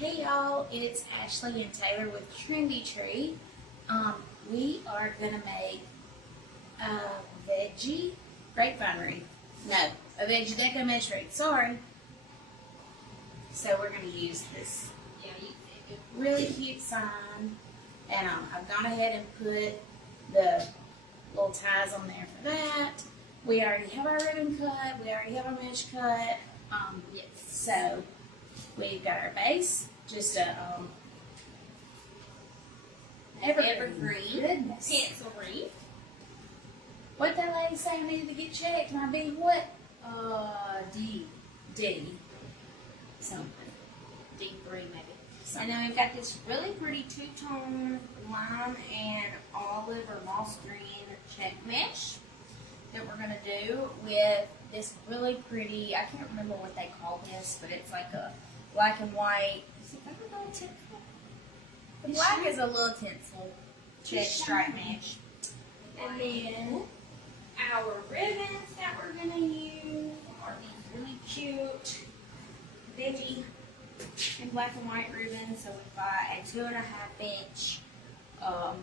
Hey y'all, it's Ashleigh and Taalor with Trendy Tree. We are gonna make a veggie grapevine wreath. No, a veggie Deco Mesh wreath. Sorry. So we're gonna use this really cute sign, and I've gone ahead and put the little ties on there for that. We already have our ribbon cut. We already have our mesh cut. Yes. So we've got our base, just a evergreen pencil wreath. What that lady say I needed to get checked? Might be what? D. Something. D3 maybe. Something. And then we've got this really pretty two-tone lime and olive or moss green check mesh that we're going to do with this really pretty, I can't remember what they call this, but it's like a black and white, is it like a little tinsel? The black is a little tinsel check stripe mesh. And then our ribbons that we're going to use are these really cute veggie and black and white ribbons. So we've got a 2.5 inch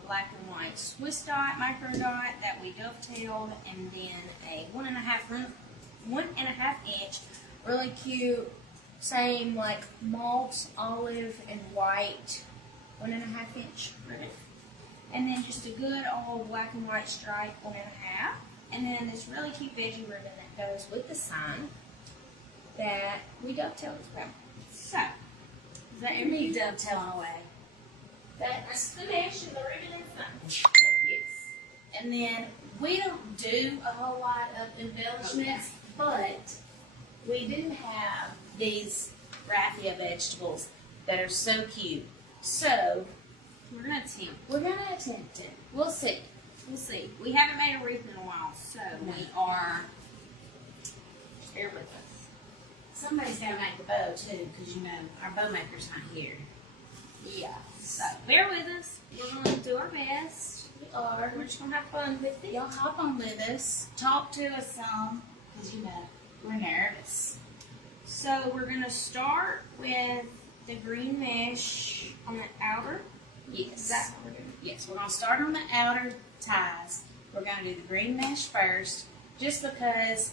black and white Swiss dot, micro dot that we dovetailed, and then a 1.5 inch really cute, same like malt, olive, and white 1.5 inch ribbon. And then just a good old black and white stripe 1.5. And then this really cute veggie ribbon that goes with the sign that we dovetailed as well. So, is that everything dovetailing away? That's the mesh and the ribbon and sign. Yes. And then we don't do a whole lot of embellishments, but we do have these raffia vegetables that are so cute. So, we're going to attempt it. We'll see. We haven't made a wreath in a while, so we are, bear with us. Somebody's got to make the bow too, because you know, our bow maker's not here. Yeah, so bear with us. We're going to do our best. We are. We're just going to have fun with it. Y'all hop on with us. Talk to us some, because you know, we're nervous. So we're going to start with the green mesh on the outer. Yes. Is that what we're doing? Yes, we're going to start on the outer ties. We're going to do the green mesh first, just because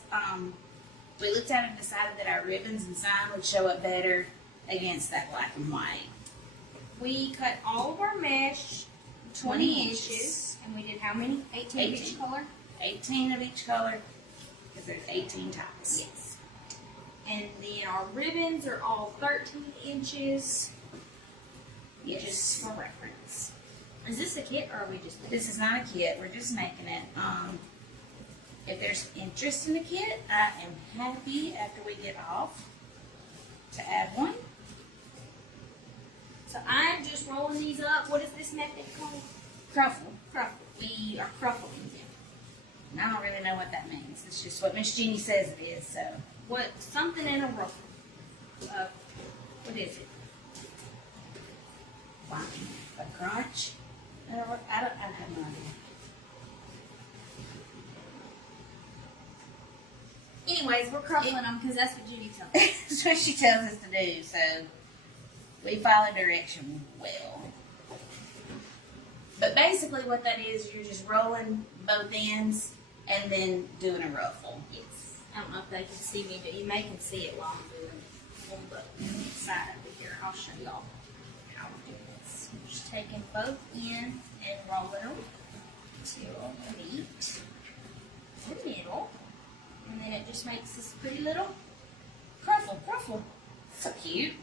we looked at it and decided that our ribbons and sign would show up better against that black and white. We cut all of our mesh 20 inches, and we did how many? 18 of each color? 18 of each color, because there's 18 ties. Yes. And then our ribbons are all 13 inches. Yes. Just for reference. Is this a kit, or are we just making This is not a kit. We're just making it. If there's interest in the kit, I am happy after we get off to add one. So I'm just rolling these up. What is this method called? Cruffle. We are cruffling them. And I don't really know what that means. It's just what Miss Jeannie says it is. So What? Something in a ruffle. What is it? a crunch. I have no idea. Anyways, we're cruffling them because that's what Judy tells us. That's what she tells us to do. So we follow direction well. But basically, what that is, you're just rolling both ends and then doing a ruffle. Yes. I don't know if they can see me, but you may can see it while I'm doing it on the side over here. I'll show y'all how we're doing this. Just taking both ends and rolling them till they meet the middle. And then it just makes this pretty little cruffle. So cute.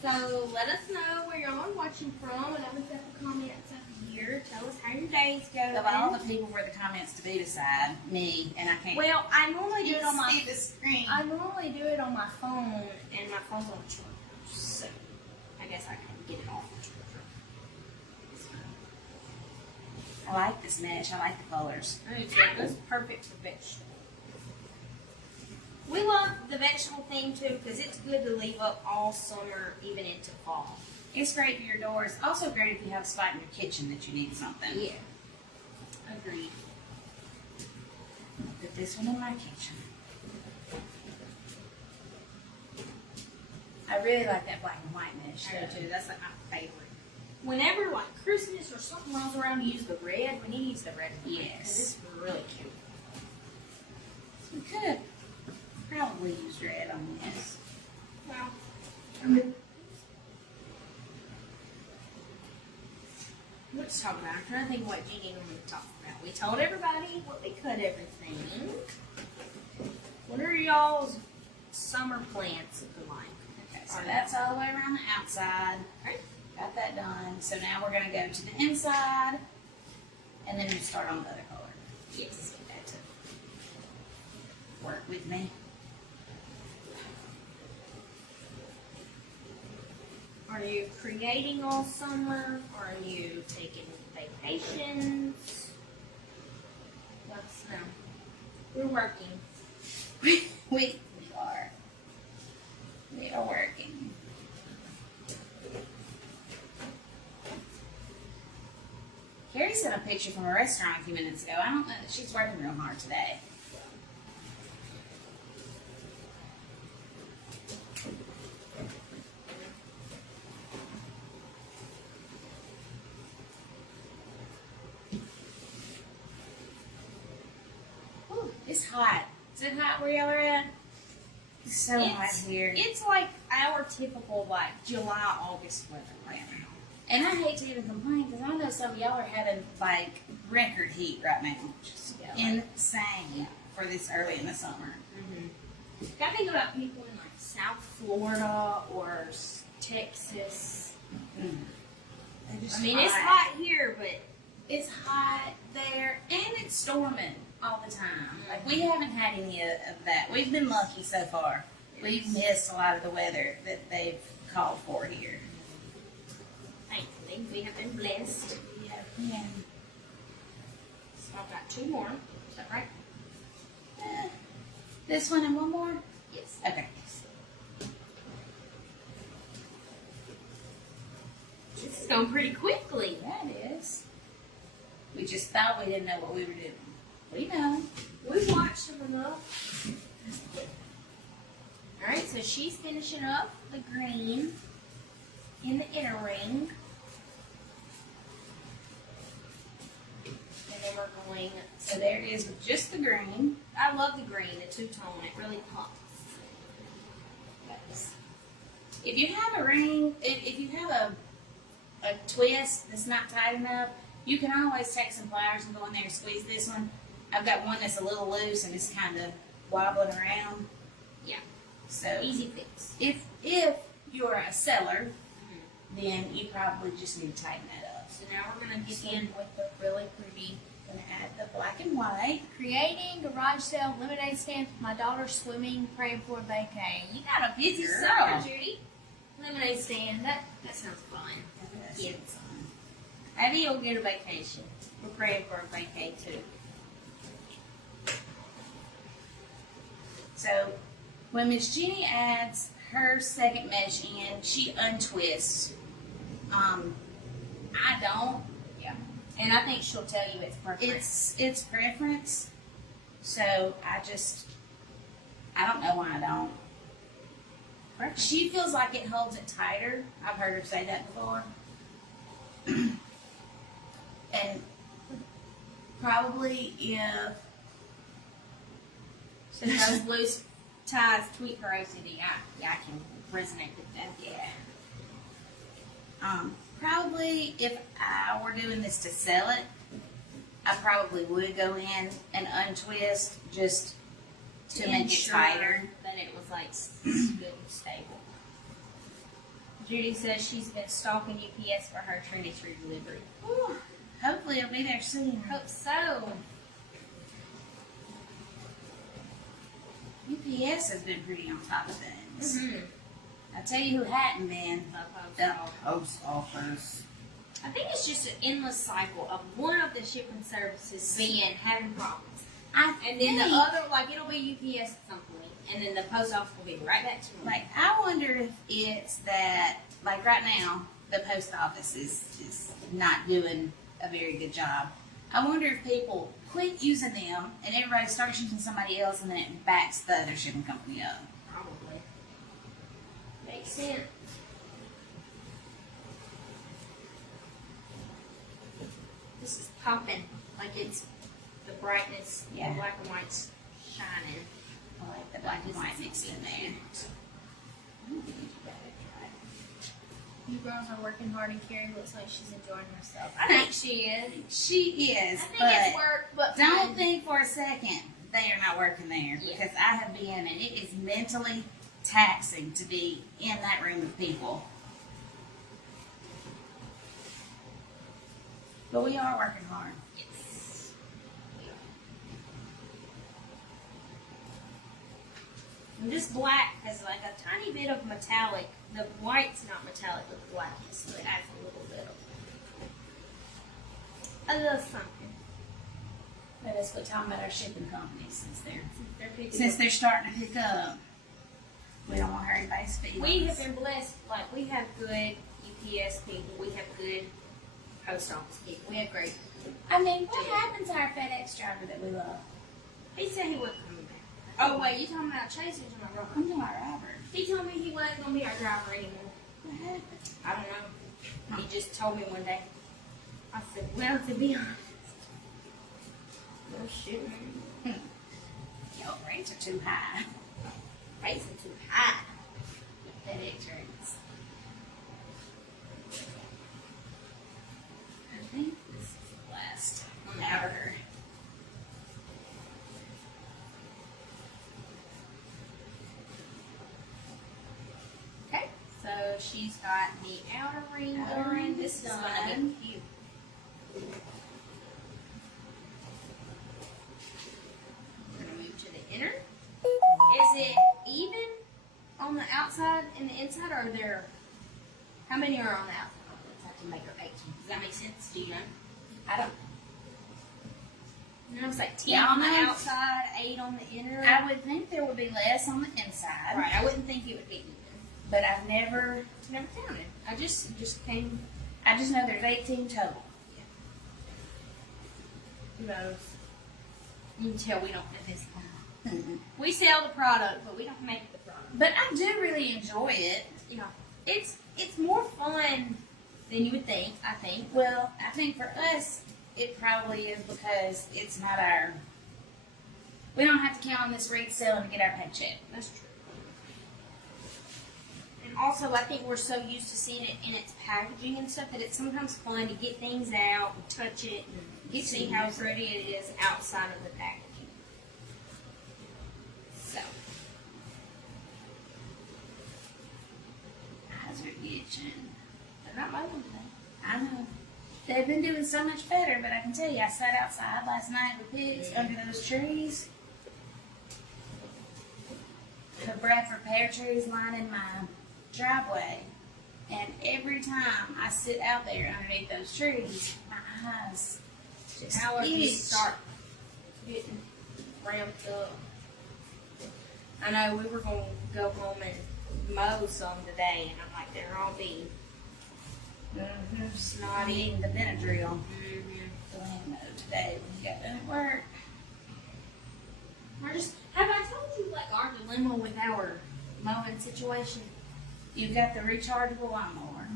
So let us know where y'all are watching from, and I'll got the comments up here. Tell us how your days go. Of all the people where the comments to be beside me, and I can't. Well, I normally do it on my see the screen. I normally do it on my phone, and my phone's on the charger, so I guess I can get it off the charger. I like this mesh. I like the colors. I do too. It's perfect for vegetables. We love the vegetable theme too because it's good to leave up all summer, even into fall. It's great for your doors. Also great if you have a spot in your kitchen that you need something. Yeah. Agreed. I'll put this one in my kitchen. I really like that black and white mesh I though. do too. That's like my favorite. Whenever like Christmas or something rolls around, you use the red. We need to use the red and white because it's really cute. We could have probably used red on this. Well, let's talk about it. I'm trying to think what Jeannie and we talked about. We told everybody what we cut everything. What are y'all's summer plants looking like? Okay, so that's all the way around the outside. Okay. Got that done. So now we're gonna go to the inside, and then we start on the other color. Yes. Get that to work with me. Are you creating all summer? Are you taking vacations? Let us know. We're working. We are. We are working. Carrie sent a picture from a restaurant a few minutes ago. I don't know that she's working real hard today. Ooh, it's hot. Is it hot where y'all are at? It's so hot here. It's like our typical like July, August weather right now. And I hate to even complain because I know some of y'all are having like record heat right now. Just insane for this early in the summer. Gotta think about people in like South Florida or Texas. I mean, it's hot here, but It's hot there and it's storming all the time. Like we haven't had any of that. We've been lucky so far. We've missed a lot of the weather that they've called for here. thankfully we have been blessed. Yeah. So I've got two more. Is that right? This one and one more? Yes. Okay. This is going pretty quickly. That is. We just thought we didn't know what we were doing. We know. We watched them enough. Alright, so she's finishing up the green in the inner ring. And then we're going, So there it is with just the green. I love the green, the two-tone, it really pops. If you have a ring, if you have a twist that's not tight enough, you can always take some pliers and go in there and squeeze this one. I've got one that's a little loose and it's kind of wobbling around. Yeah. So Easy fix. if you're a seller, then you probably just need to tighten that up. So now we're going to get in with the really pretty, Gonna add the black and white. creating garage sale lemonade stand for my daughter swimming, praying for a vacay. You got a busy Girl. summer, Judy. Lemonade stand, that sounds fun. Yeah. Maybe you'll get a vacation. We're praying for a vacay too. So when Miss Jeannie adds her second mesh in, she untwists. I don't. Yeah. And I think she'll tell you it's perfect. It's preference. So I don't know why I don't. She feels like it holds it tighter. I've heard her say that before. And probably if So those loose ties tweak her OCD. I can resonate with that. yeah. Probably if I were doing this to sell it, I probably would go in and untwist just to make it tighter. That it was like good and stable. Judy says she's been stalking UPS for her Trendy Tree delivery. Whew. Hopefully it'll be there soon. Hope so. UPS has been pretty on top of things. Mm-hmm. I tell you who hadn't been. The post office. I think it's just an endless cycle of one of the shipping services having problems. And then the other, like, it'll be UPS at some point, and then the post office will be right back to them. Like, I wonder if it's that, like, right now, the post office is not doing a very good job. I wonder if people quit using them and everybody starts using somebody else and then it backs the other shipping company up. Probably. Makes sense. This is popping. Like it's the brightness. Yeah. The black and white's shining. I like the black and white mixed in there. You girls are working hard, and Carrie looks like she's enjoying herself. I think she is. She is, I think but it's work, but don't fun. think for a second they are not working there, Yeah. because I have been, and it is mentally taxing to be in that room with people. But we are working hard. Yes. And this black has like a tiny bit of metallic. The white's not metallic, but the black is, so it adds a little bit of a little something. Let us go talking about our shipping companies since Since they're starting to pick up. We don't want everybody's feelings. we have been blessed. Like we have good UPS people. We have good post office people. We have great. I mean, what happens to our FedEx driver that we love? He said he wasn't coming back. Oh wait, you talking about Chase or you talking about Robert? I'm talking about Robert. He told me he wasn't gonna be our driver anymore. What happened? I don't know. He just told me one day. I said, well, to be honest. No shit, man. Your rates are too high. Rates are too high. FedEx rates. I think this is the last outer. Okay, so she's got the outer ring Outer ring This is done. gonna be cute. We're gonna move to the inner. Is it even on the outside and the inside, or are there? How many are on the outside? Let's have to make her 18. Does that make sense? Do you know? I don't. You know, it's like 10 Yeah, on the almost. outside, 8 on the inner. I would think there would be less on the inside. Right, I wouldn't think it would be even. But I've never. Never counted. I just came. I just know there's 18 total. Who knows? You can tell we don't have this one. We sell the product, but we don't make the product. But I do really enjoy it. You know, it's more fun than you would think. I think. Well, I think for us, it probably is because it's not our. We don't have to count on this rate selling to get our paycheck. That's true. And also, I think we're so used to seeing it in its packaging and stuff that it's sometimes fun to get things out and touch it and Get see to how use it. pretty it is outside of the packaging. So, Eyes are itching. they're not moving today. I know. They've been doing so much better, but I can tell you, I sat outside last night with pigs under those trees. The Bradford pear trees lining my driveway. And every time I sit out there underneath those trees, my eyes just Allergies itch. start getting ramped up. I know we were going to go home and mow some today, and I'm like, they're all be I'm snotty. eating the Benadryl. Mm-hmm. The land mowed today when you got done at work. We're just, have I told you like our dilemma with our mowing situation? You've got the rechargeable lawnmower.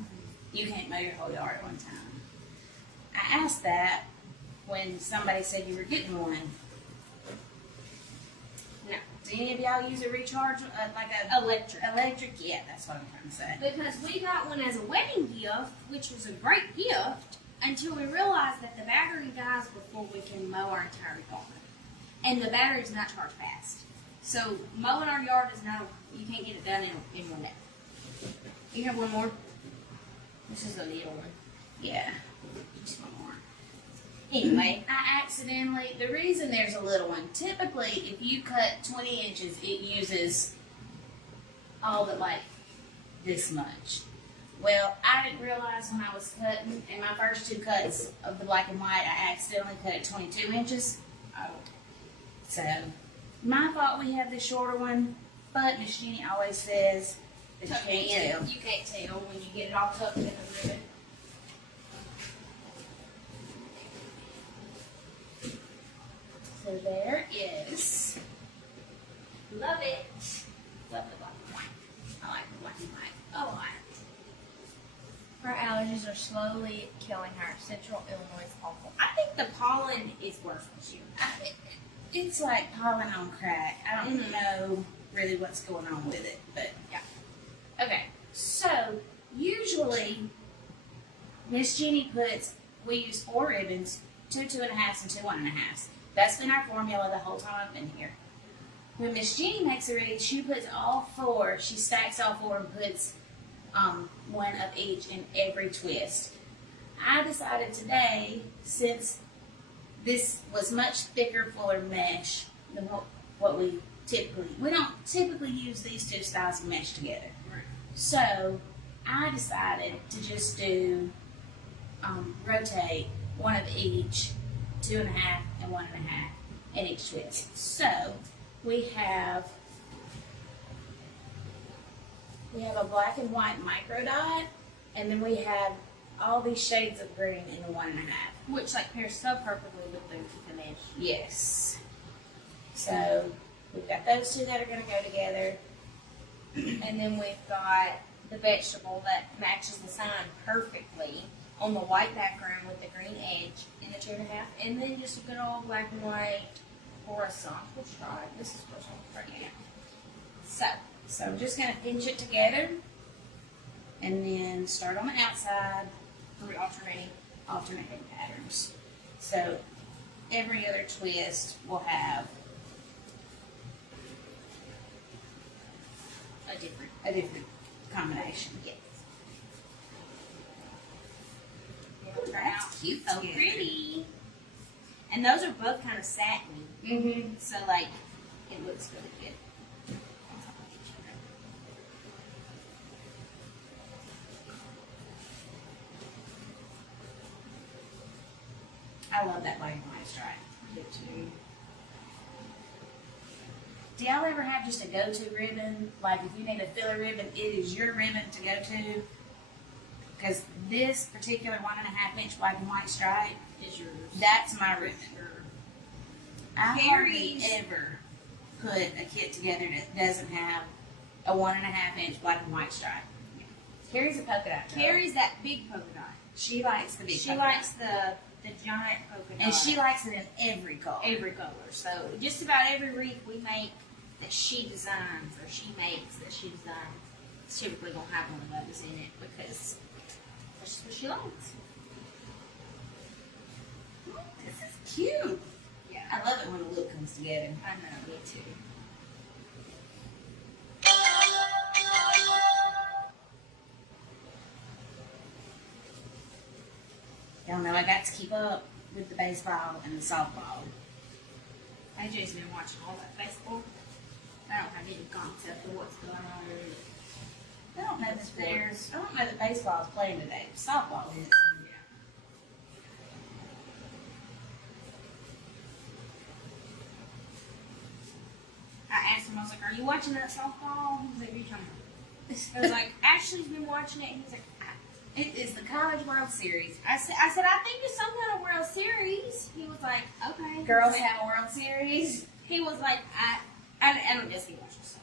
You can't mow your whole yard at one time. I asked that when somebody said you were getting one. No. Do any of y'all use a recharge, like a Electric. electric? Yeah, that's what I'm trying to say. Because we got one as a wedding gift, which was a great gift, until we realized that the battery dies before we can mow our entire yard. And the battery does not charge fast. So mowing our yard is not, you can't get it done in 1 day. You have one more? This is a little one. Yeah, just one more. Anyway, I accidentally, the reason there's a little one, typically if you cut 20 inches, it uses all but like this much. Well, I didn't realize when I was cutting, in my first 2 cuts of the black and white, I accidentally cut it 22 inches. oh, So, my fault we have the shorter one, but Miss Jeannie always says that you can't tell. You can't tell when you get it all tucked in the ribbon. So there is, Love it. love the black and white. I like the black and white. slowly killing our central Illinois awful. I think the pollen is worse this year. It's like pollen on crack. I don't know really what's going on with it, but Yeah. okay. So usually Miss Jeannie we use 4 ribbons, 2 2.5s, and 2 1.5s. That's been our formula the whole time I've been here. When Miss Jeannie makes a wreath, she puts all 4, she stacks all 4 and puts one of each in every twist. I decided today, since this was much thicker, fuller mesh than what we don't typically use these 2 styles of mesh together. Right. So I decided to just do rotate one of each, 2.5 and 1.5 in each twist. So we have a black and white micro dot, and then we have all these shades of green in the 1.5. Which like pairs so perfectly with the mesh. Yes. So we've got those 2 that are going to go together. And then we've got the vegetable that matches the sign perfectly on the white background with the green edge in the 2.5. And then just a good old black and white horizontal stripe. This is horizontal right now. So I'm just going to pinch it together and then start on the outside. We're alternating patterns. So every other twist will have a different combination. Yes. That's cute. So pretty. And those are both kind of satiny. Mm-hmm. So like it looks really good. I love that black and white stripe. I do too. Do y'all ever have just a go-to ribbon? Like if you need a filler ribbon, it is your ribbon to go to. Because this particular 1.5 inch black and white stripe Is yours. that's my ribbon. I hardly Carrie's- ever put a kit together that doesn't have a 1.5 inch black and white stripe. Carrie's a polka dot girl. Carrie's that big polka dot. She likes the big She polka likes dot. the giant polka dot. And she likes it in every color. every color. So just about every wreath we make that she designs or she makes that she designs, it's typically gonna have one of those in it because that's just what she likes. This is cute. Yeah, I love it when the look comes together. I know, me too. Y'all know I got to keep up with the baseball and the softball. AJ's been watching all that baseball. I don't have any concept of what's going on. I don't know that baseball is playing today. Softball is. I asked him, I was like, "Are you watching that softball?" He was like, "What are you talking about?" I was like, "Ashley's been watching it." He was like, It is the College World Series. I said, I think it's some kind of World Series. He was like, "Okay." Girls He was like- have a World Series. He was like, I don't guess he watches stuff.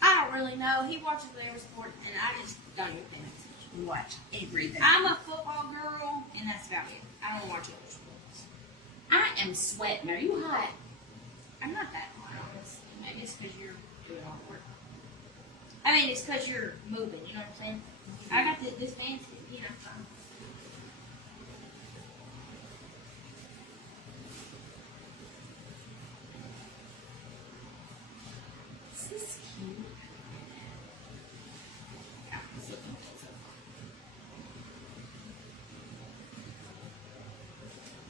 I don't really know. He watches every sport, and I just don't even pay attention. We watch everything. I'm a football girl, and that's about it. I don't watch other sports. I am sweating. Are you hot? I'm not that hot, honestly. Maybe it's because you're doing all the work. I mean, it's because you're moving. You know what I'm saying? I got this fancy, you know. This is cute. Yeah, it's looking good so far.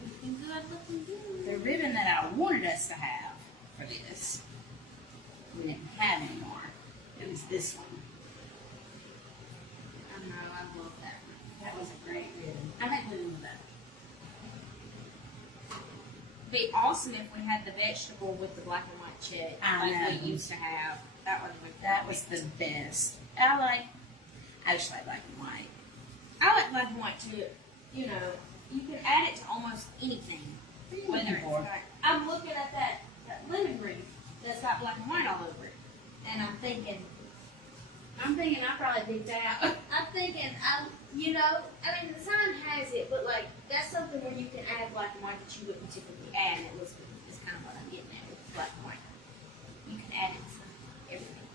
Looking good, looking good. The ribbon that I wanted us to have for this, we didn't have anymore. It was this one. I know, I love that. That was a great ribbon. I might put it in the back. Be awesome if we had the vegetable with the black and white check I like know. we used to have. That would be That was the best. I just like black and white. I like black and white too. You know, you can add it to almost anything. Whether it's like, I'm looking at that lemon wreath that's got black and white all over it, and I'm thinking, I'm thinking I probably picked out. I'm thinking, you know, I mean, the sign has it, but like, that's something where you can add black and white that you wouldn't typically add, and it looks good. Is kind of what I'm getting at with black and white. You can add it to everything.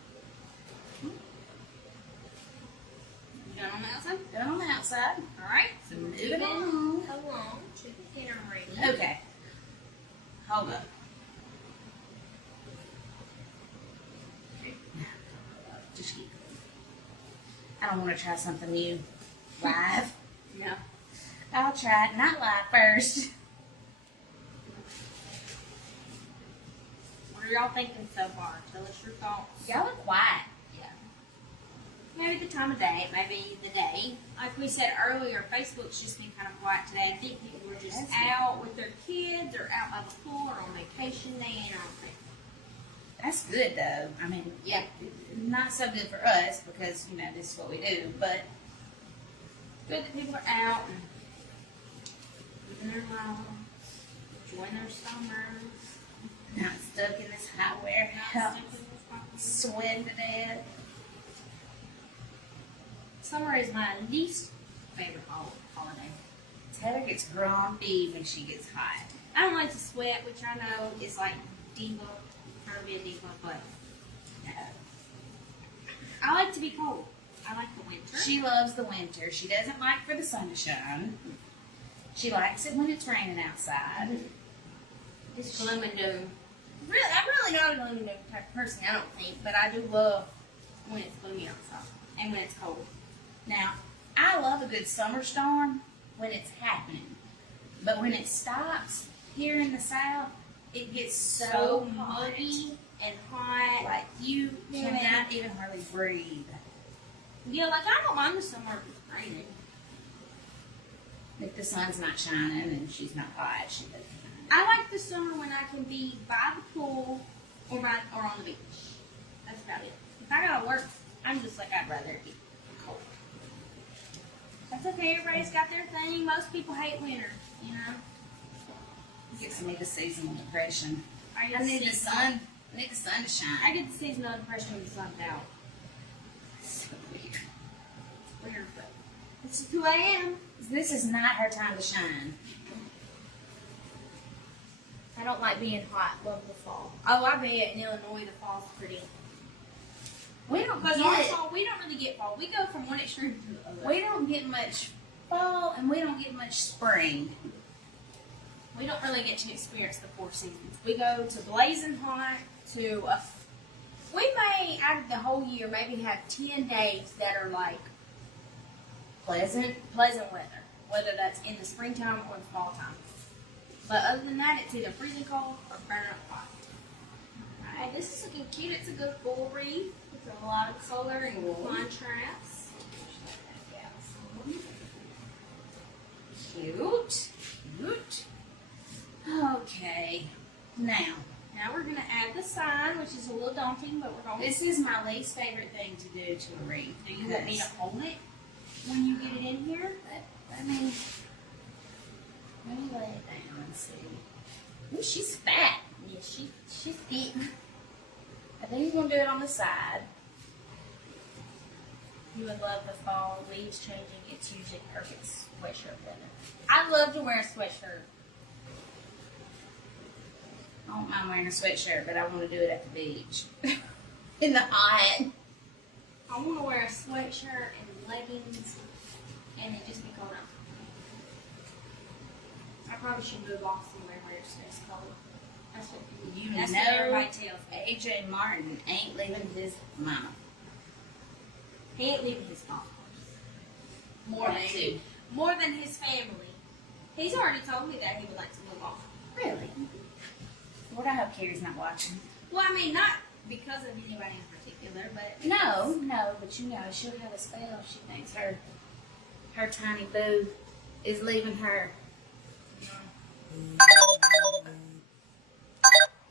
You done on the outside? Done on the outside. All right. So moving along to the inner ring. Okay. Hold up. Just keep going. I don't want to try something new live. No. I'll try it not live first. What are y'all thinking so far? Tell us your thoughts. Y'all look quiet. Yeah. Maybe the time of day, maybe the day. Like we said earlier, Facebook's just been kind of quiet today. I think people were just out with their kids or out by the pool or on vacation. They ain't on Facebook. That's good though. I mean, yeah, not so good for us because, you know, this is what we do, but Good that people are out and living their lives, enjoying their summers. not stuck in this hot warehouse, sweating to death. Summer is my least favorite holiday. Taylor gets grumpy when she gets hot. I don't like to sweat, which I know is like diva, trying to be a diva, but No. I like to be cold. I like the winter. She loves the winter. She doesn't like for the sun to shine. She likes it when it's raining outside. It's gloom and doom. Really, I'm really not a gloom and doom type of person, I don't think, but I do love when it's gloomy outside and when it's cold. Now, I love a good summer storm when it's happening. But when it stops here in the South, it gets so muggy and hot. like you Yeah. cannot even hardly breathe. Yeah, like I don't mind the summer if it's raining. If the sun's not shining and she's not hot, she doesn't mind. I like the summer when I can be by the pool or on the beach. That's about it. If I gotta work, I'm just like I'd rather it be cold. That's okay. Everybody's got their thing. Most people hate winter, you know. It gets me the seasonal depression. I I need the sun. I need the sun to shine. I get the seasonal depression when the sun's out. So weird. It's weird, but this is who I am. This is not her time to shine. I don't like being hot. Love the fall. Oh, I bet in Illinois the fall's pretty. We don't Because our get fall, we don't really get fall. We go from one extreme to the other. we don't get much fall and we don't get much spring. We don't really get to experience the 4 seasons. We go to blazing hot to we may out of the whole year maybe have 10 days that are like Pleasant. pleasant weather, whether that's in the springtime or the fall time. But other than that, it's either freezing cold or burning up hot. Alright, this is looking cute. It's a good full wreath with a lot of color and contrast. Cute. Cute. Okay. Now, Now we're going to add the sign, which is a little daunting, but we're going to. this is my least favorite thing to do to a wreath. Do you want me to hold it when you get it in here? I mean, let me lay it down and see. Ooh, she's fat. Yeah, she's fit. I think we're gonna do it on the side. You would love the fall leaves changing. It's usually perfect sweatshirt weather. I love to wear a sweatshirt. I don't mind wearing a sweatshirt, but I want to do it at the beach. In the hot. I want to wear a sweatshirt and leggings, and it just be cold out. I probably should move off somewhere where it's cold. That's what What everybody tells me. AJ Martin ain't leaving his mama. He ain't leaving his golf course. More than his family. He's already told me that he would like to move off. Really? Lord, I hope Carrie's not watching. Well, I mean, not because of anybody in particular, but No, but you know, she'll have a spell if she thinks her tiny boo is leaving her.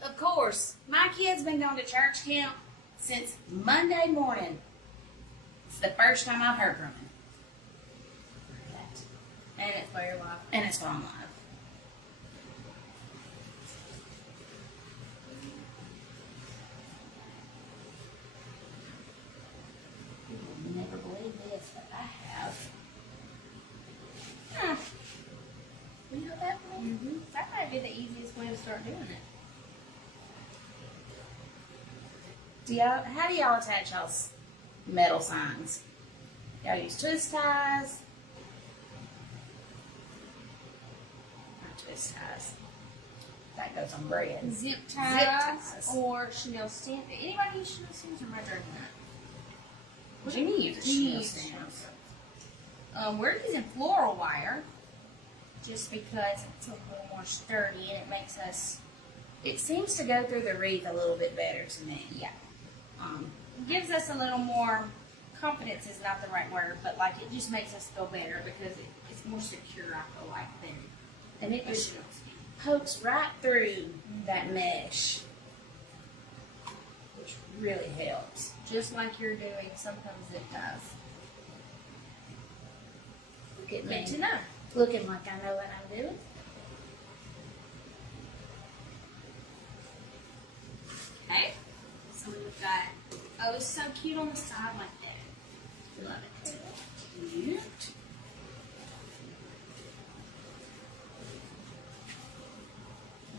Of course, my kid's been going to church camp since Monday morning. It's the first time I've heard from him. and it's for your life. And it's gone live. That might be the easiest way to start doing it. How do y'all attach y'all's metal signs? Y'all use twist ties? Not twist ties. That goes on bread. Zip ties or Chanel stamp. Anybody use Chanel stamps or am I drinking that? Jeannie uses Chanel stamps. We're using floral wire just because it's a little more sturdy and it makes us. It seems to go through the wreath a little bit better to me. Yeah. It gives us a little more. Confidence is not the right word, but like it just makes us feel better because it's more secure. I feel like than And it a just Chanel stamp. pokes right through that mesh, which really helps. Just like you're doing, sometimes it does. Look at Good to me, know. looking like I know what I'm doing. Okay. So we've got, oh, it's so cute on the side like that. Love it. Cute.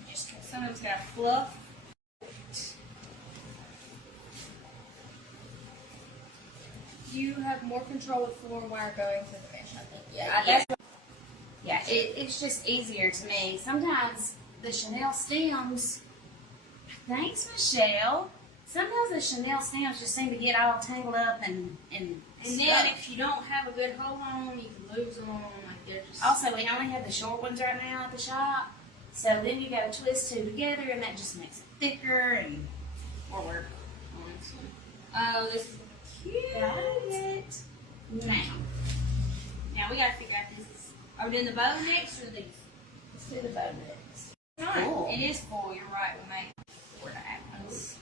Just some of it's got fluff. You have more control with floral wire going through the mesh, I think. Yeah, it's just easier to me. Sometimes the Chanel stems, thanks Michelle, sometimes the Chanel stems just seem to get all tangled up and And stuck. then if you don't have a good hold on, you can lose them. Like they're just. Also, we only have the short ones right now at the shop, so then you got to twist two together and that just makes it thicker and more work. Honestly. Oh, this is cute. Got it. Now we gotta figure out this. Are we doing the bow next or these? Let's do the bow next. No, it is full. You're right. We made 4 diagonals.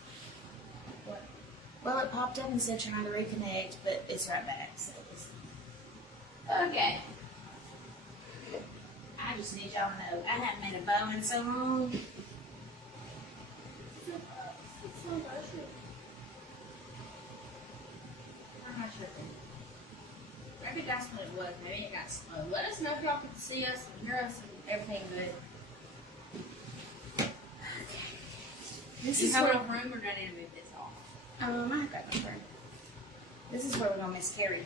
Well, it popped up and said trying to reconnect, but it's right back. So okay. I just need y'all to know I haven't made a bow in so long. I'm not sure. Maybe that's what it was. Maybe it got slow. Let us know if y'all can see us and hear us and everything good. This You is have where enough room or do I need to move this off? I got my friend. This is where we're gonna miss Carrie.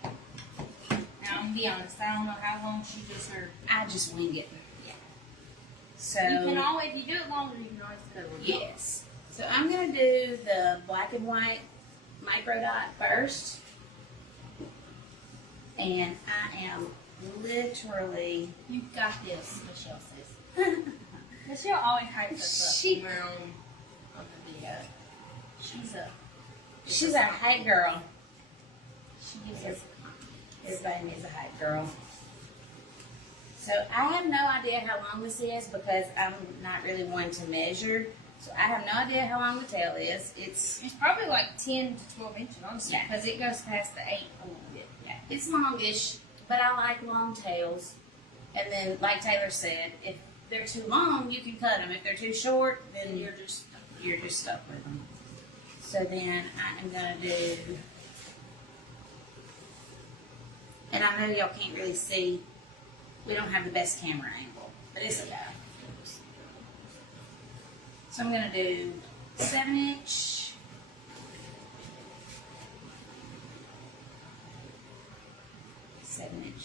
Now, I'm gonna be honest. I don't know how long she does her. I just wing it. Yeah. So You can always, if you do it longer, you can always cut it. yes. So I'm gonna do the black and white micro dot first, and I am literally. You've got this, Michelle says. Michelle always hypes us up when we're on the video. She's a hype girl. She gives us. Everybody needs a hype girl. So I have no idea how long this is because I'm not really one to measure. So I have no idea how long the tail is. It's probably like 10 to 12 inches, honestly, Yeah. because it goes past the 8 a little bit. yeah, it's longish, but I like long tails. And then, like Taylor said, if they're too long, you can cut them. If they're too short, then you're just stuck with them. So then I am gonna do, and I know y'all can't really see. We don't have the best camera angle, but it's okay. So I'm gonna do 7-inch.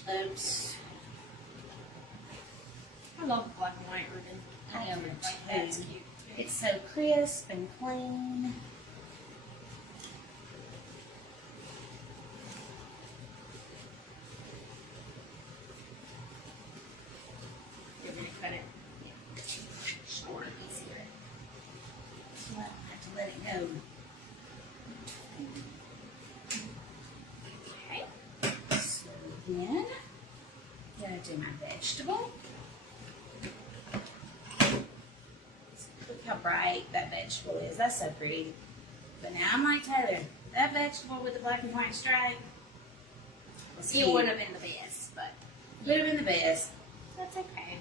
Loops. I love the black and white ribbon. I am Like, too. that's cute. It's so crisp and clean. You're going to cut it. Short, easier. So I don't have to let it go. Okay. So then, I'm gonna do my vegetable. Look how bright that vegetable is. That's so pretty. But now I'm like Taylor. That vegetable with the black and white stripe. It wouldn't have been the best, but Would have been the best. that's okay.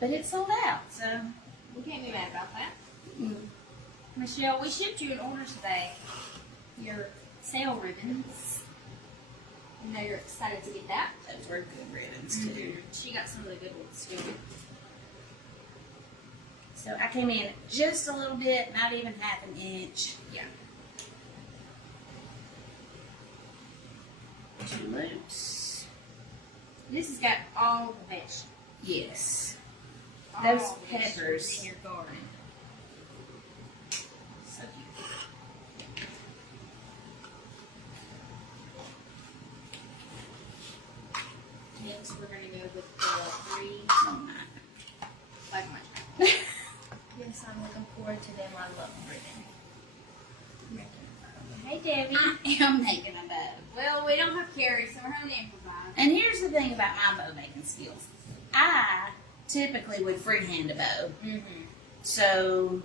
But it sold out, so. We can't be mad about that. Mm. Michelle, we shipped you an order today. Your sale ribbons. I know you're excited to get that. Those were good ribbons too. She got some of the good ones too. So I came in just a little bit, not even half an inch. Yeah. 2 loops. This has got all the vegetables. Yes. All Those the vegetables peppers. in your garden. So cute. Next, we're going to go with the 3 black and white. Yes, I'm looking forward to them. I love ribbon. Hey, Debbie. I am making a bow. Well, we don't have carrots, so we're having to improvise. And here's the thing about my bow making skills. I typically would freehand a bow. Mm-hmm. So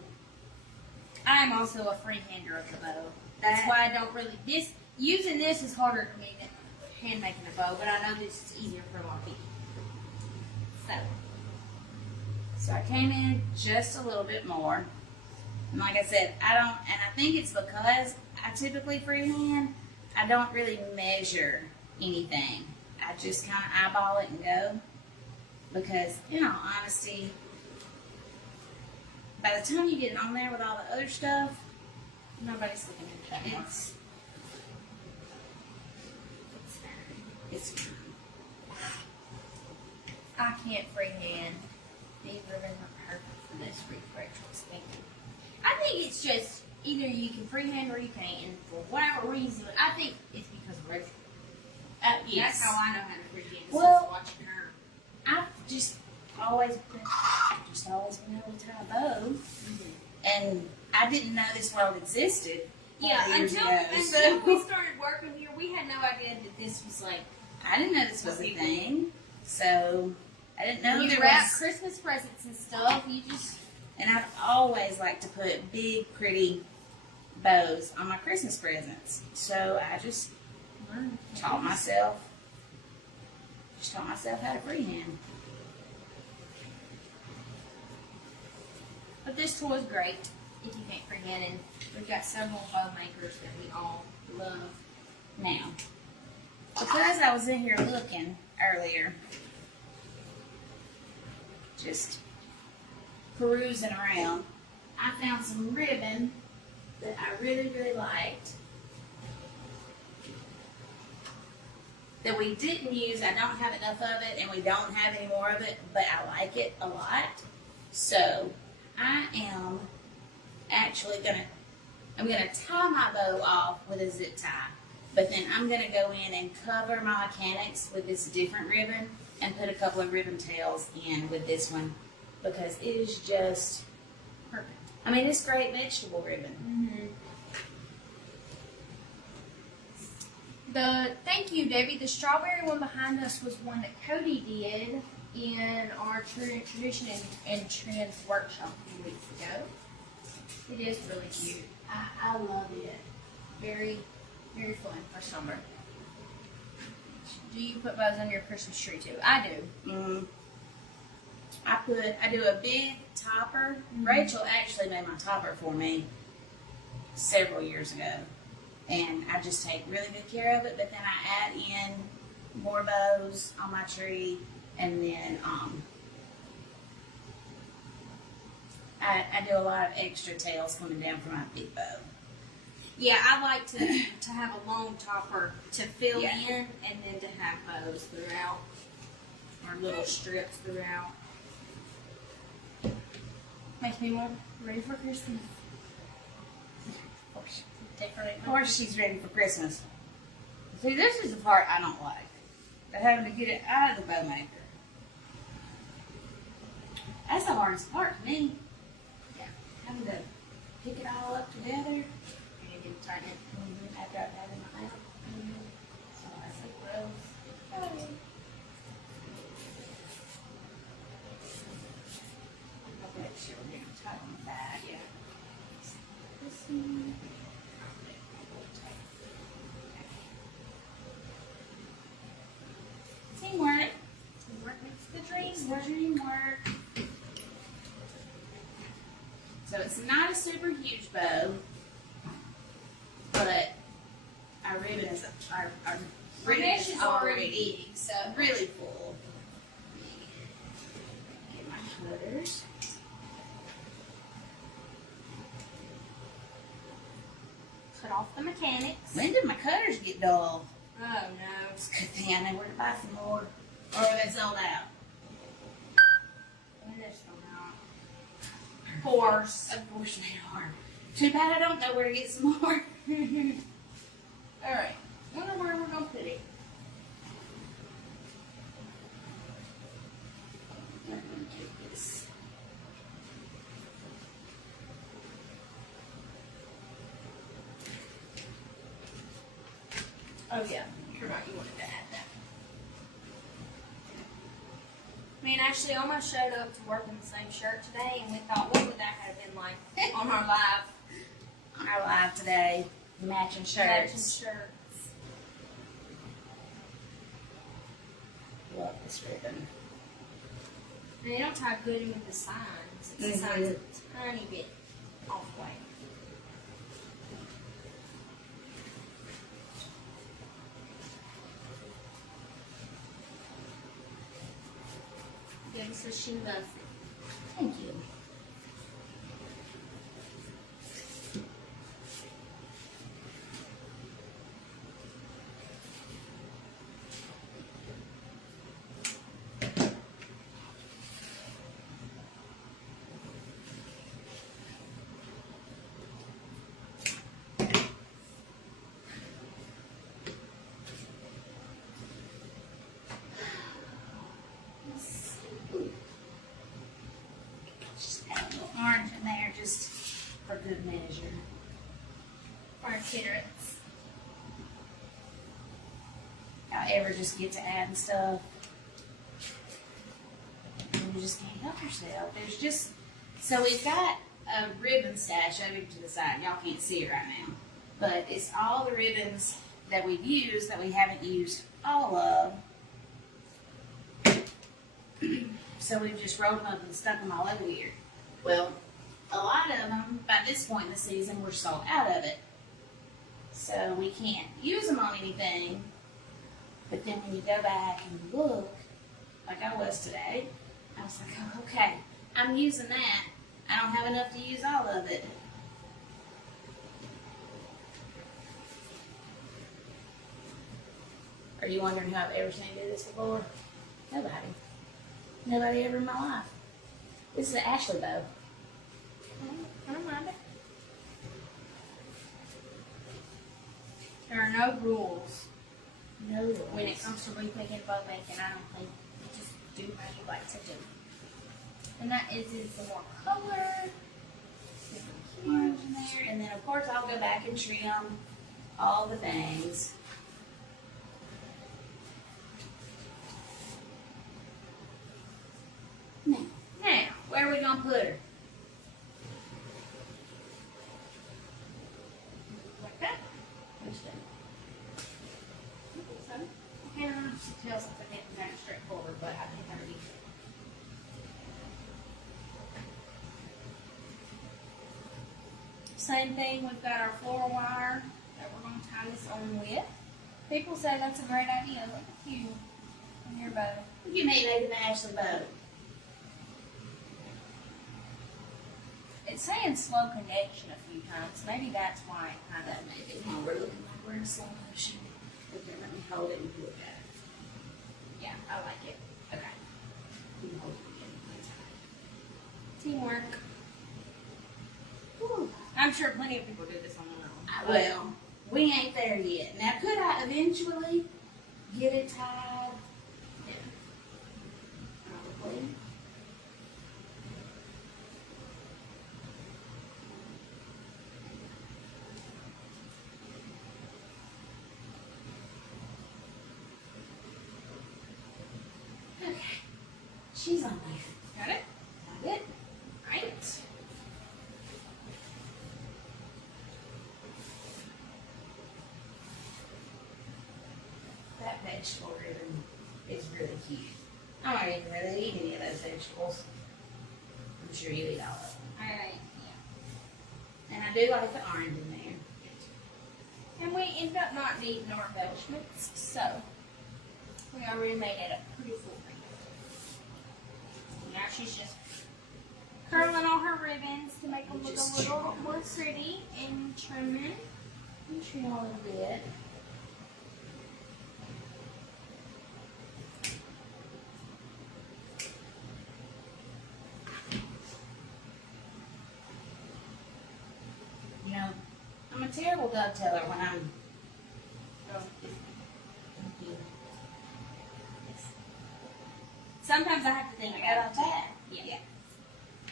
I'm also a freehander of the bow. That's why I don't really using this is harder for me than hand making a bow, but I know this is easier for a lot of people. I came in just a little bit more. And like I said, and I think it's because I typically freehand, I don't really measure anything. I just kind of eyeball it and go. Because, in all honesty, by the time you get on there with all the other stuff, Nobody's looking at that anymore. It's fine. I can't freehand. These ribbons are perfect for this Rachel's thinking. I think it's just either you can freehand or you can't, and for whatever reason, I think it's because of Rachel. Yes. That's how I know how to freehand. Well, Watching her. I've just always been able to tie a bow, and I didn't know this world existed. Yeah, 4 years until ago. we started working here, we had no idea that this was like. I didn't know this was a thing, so I didn't know You there wrap was. Christmas presents and stuff. You just. And I've always liked to put big, pretty bows on my Christmas presents, so I just taught myself how to freehand. But this tool is great if you can't freehand, and we've got several bow makers that we all love. Now, because I was in here looking earlier, just perusing around, I found some ribbon that I really, really liked that we didn't use. I don't have enough of it, and we don't have any more of it, but I like it a lot. So I am actually I'm gonna tie my bow off with a zip tie, but then I'm gonna go in and cover my mechanics with this different ribbon and put a couple of ribbon tails in with this one because it is just Perfect. I mean, it's great vegetable ribbon. Thank you, Debbie. The strawberry one behind us was one that Cody did in our tradition and trends workshop a few weeks ago. It is really cute. I love it. Very, very fun for summer. Do you put bows on your Christmas tree too? I do. I do a big topper. Rachel actually made my topper for me several years ago. And I just take really good care of it, but then I add in more bows on my tree, and then I do a lot of extra tails coming down from my big bow. Yeah, I like to have a long topper to fill in, and then to have bows throughout, or little strips throughout. Makes me more ready for Christmas. Of course she's ready for Christmas. See, this is the part I don't like. Having to get it out of the bow maker. That's the hardest part to me. Yeah. Having to pick it all up together. And you can tighten it. After I've had it in my mouth. So that's like gross. Okay. I'll make sure we're getting tight on the back. Yeah. This one. Teamwork. Teamwork makes the dream It's work. the dream work. So it's not a super huge bow, but our ribbon is our Our ribbon mesh is is already big, so really full. Get my cutters. cut off the mechanics. When did my cutters get dull? Oh no. It's a good thing I know where to buy some more. Or are they sold out? When they're still out. Of course. Of course they are. Too bad I don't know where to get some more. Alright. Wonder where we're gonna put it. I'm gonna take this. Oh yeah. You're right, you wanted to add that. Me and Ashley almost showed up to work in the same shirt today, and we thought, what would that have been like on our live? On our live today, matching shirts. Matching shirts. Love this ribbon. And they don't tie good with the signs. The signs a tiny bit off white. Yeah, so she loves it. Thank you. Just add a little orange in there just for good measure. For our carrots. Y'all ever just get to adding stuff and you just can't help yourself? There's just, so we've got a ribbon stash over to the side. Y'all can't see it right now. But it's all the ribbons that we've used that we haven't used all of. So we've just rolled them up and stuck them all over here. Well, a lot of them, by this point in the season, we're sold out of it. So we can't use them on anything. But then when you go back and look, like I was today, I was like, oh, okay, I'm using that. I don't have enough to use all of it. Are you wondering how I've ever seen do this before? Nobody. Nobody ever in my life. This is an Ashleigh bow. I don't mind it. There are no rules No rules. when it comes to rethinking bow making. I don't think you just do how you like to do. And that is some more color. Orange in there. And then, of course, I'll go back and trim all the things. Now, where are we going to put her? Like that. Which thing? So, I can't tell something that's very straightforward, but I think that'll be good. Same thing, we've got our floral wire that we're going to tie this on with. People say that's a great idea. Look at you and your bow. You made it an Ashleigh bow. It's saying slow connection a few times. Maybe that's why it kind That of. may be when we're looking like we're in slow motion. Okay, let me hold it and look at it. Yeah, I like it. Okay. You can hold it again. Teamwork. Whew. I'm sure plenty of people do this on their own. Well, we ain't there yet. Now, could I eventually get it tied? Yeah. Probably. Okay. She's on there. Got it? Got it? Right. That vegetable ribbon is really cute. I don't even really eat any of those vegetables. I'm sure you eat all of them. Alright, And I do like the orange in there. And we ended up not needing our embellishments, so we already made it a pretty full thing. Now she's just curling all her ribbons to make them look a little more pretty and trimming. Trim a little bit. You know, I'm a terrible dovetailer when I'm. Sometimes I have to think about that. Yeah.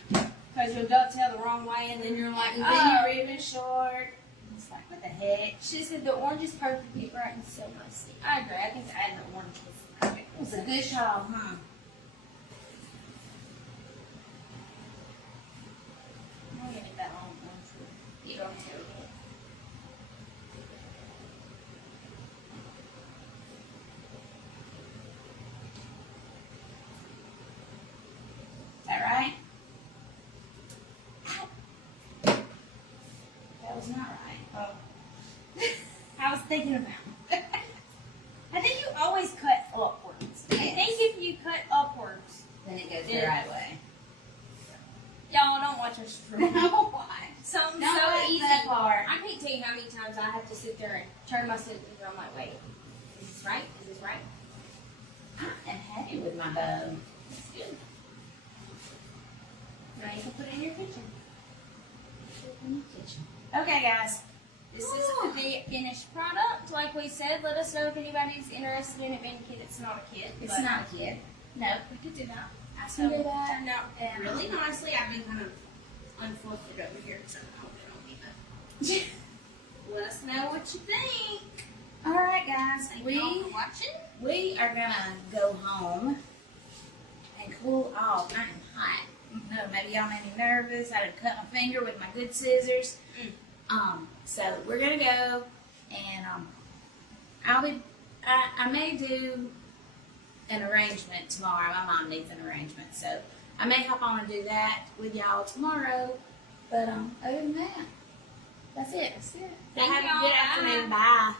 Because you'll dovetail the wrong way and then you're like, And oh. then your ribbon's short. It's like, what the heck? She said the orange is perfect, get right and so musty. I agree. I think adding the orange was perfect. It was a good job, huh? I'm going to get that on orange. You don't terrible. Is that right? Ow. That was not right. Oh. I was thinking about it. I think you always cut upwards. I Yes. think if you cut upwards, Then it goes the right way. y'all don't watch us for Why? something Don't so like easy. that part. I can't tell you how many times I have to sit there and turn my scissors around. I'm like, wait, is this right? Is this right? I am happy with my bow. It's good. Now you can put it in your kitchen. Okay, guys. This is the finished product. Like we said, let us know if anybody's interested in it being a kit. It's not a kit. It's but not a kid. No, we could do that. can do that. Turned out really nicely. I've been kind of unflustered over here, so I hope it don't be much. Let us know what you think. All right, guys. Thank you all for watching. We are gonna go home and cool off. I am hot. No, maybe y'all made me nervous. I had to cut my finger with my good scissors. So we're gonna go, and I may do an arrangement tomorrow. My mom needs an arrangement, so I may hop on and do that with y'all tomorrow. But other than that, that's it. That's it. Have Thank a y'all. good afternoon. Bye.